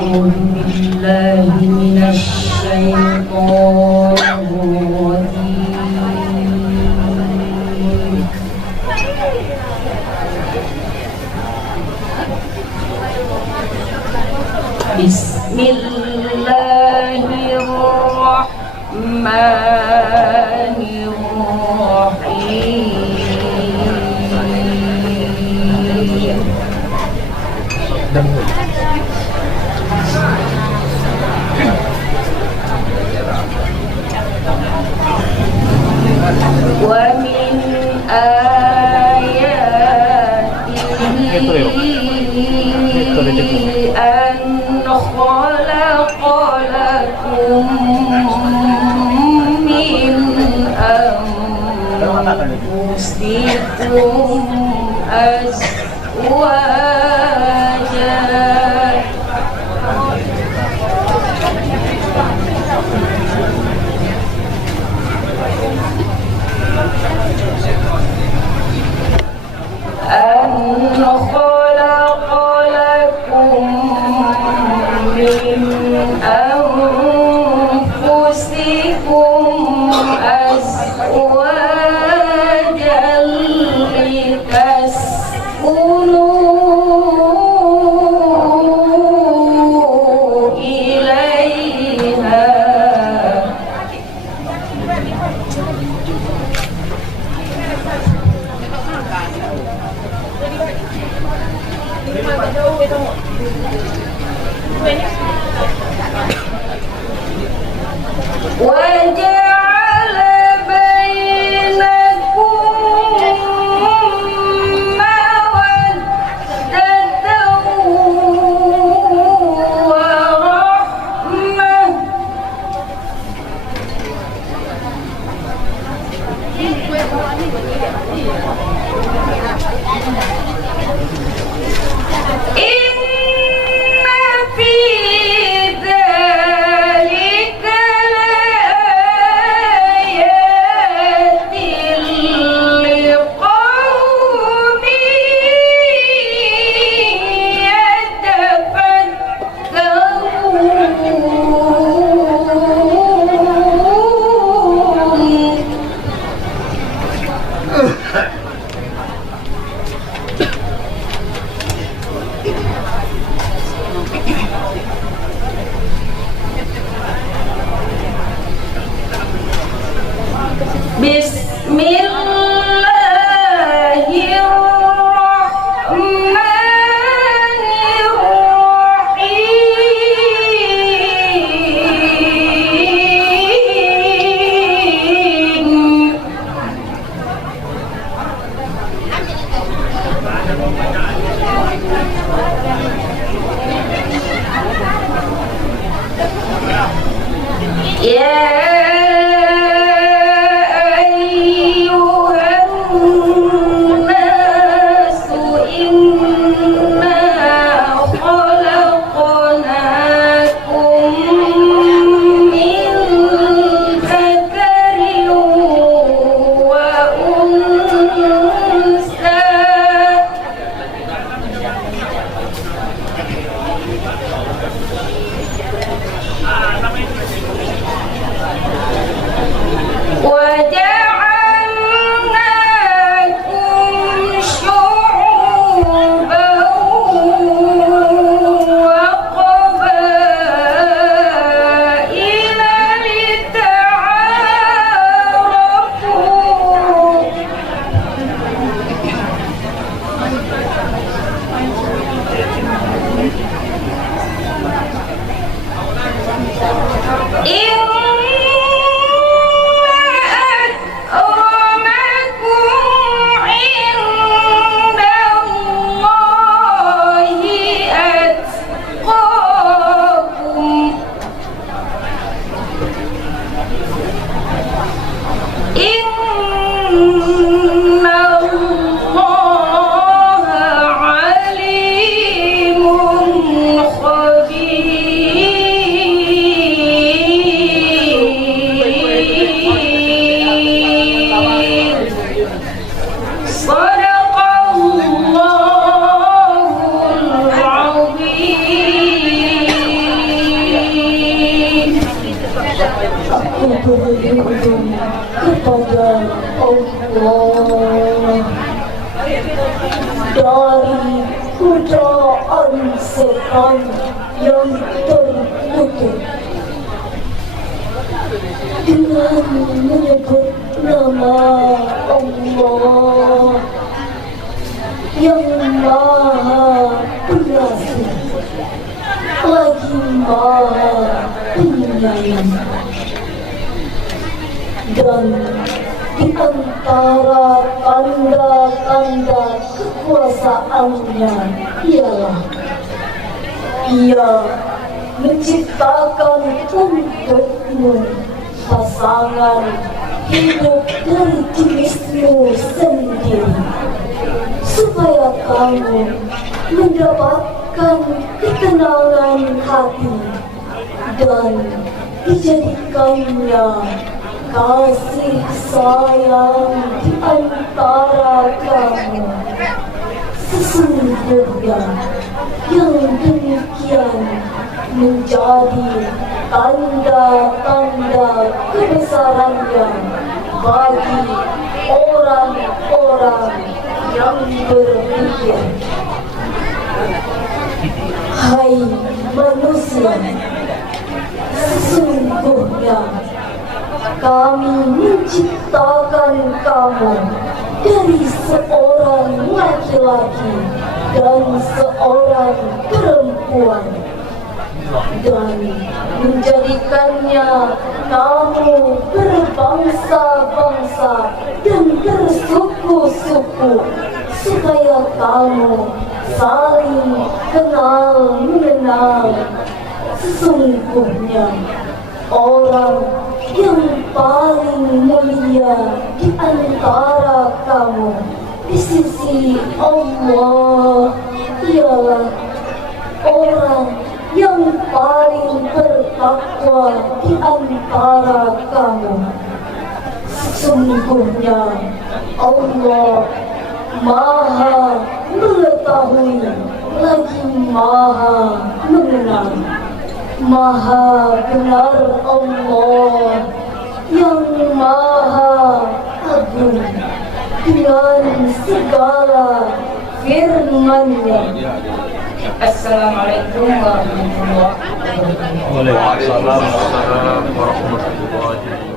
أعوذ بالله من الشيطان الرجيم. بسم الله الرحمن الرحيم. ومن آياته أن خلق لكم من أنفسكم أزواجا أن خلق لكم من أنفسكم أزواجا لتسكنوا إليها وجعل بينكم مودة ورحمة إن في ذلك لآيات لقوم يتفكرون. بسم الله الرحمن الرحيم. يا berlindung kepada Allah dari godaan setan yang terkutuk dengan menyebut nama Allah yang Maha Pengasih lagi Maha Penyayang. Dan di antara tanda-tanda kekuasaannya ialah Ia menciptakan untukmu pasangan hidup dari jenismu sendiri, supaya kamu mendapatkan ketenangan hati dan dijadikannya kasih sayang di antara kamu. Sesungguhnya yang demikian menjadi tanda-tanda kebesarannya bagi orang-orang yang berpikir. Hai manusia, sesungguhnya kami menciptakan kamu dari seorang laki-laki dan seorang perempuan, dan menjadikannya kamu berbangsa-bangsa dan bersuku-suku, supaya kamu saling kenal mengenal. Sesungguhnya orang yang paling mulia di antara kamu di sisi Allah ialah orang yang paling bertakwa di antara kamu. Sesungguhnya Allah Maha mengetahui lagi Maha mengenal. Maha benar Allah yang Maha agung dengan segala firman-Nya. Assalamualaikum warahmatullahi wabarakatuh. Waalaikumsalam warahmatullahi wabarakatuh.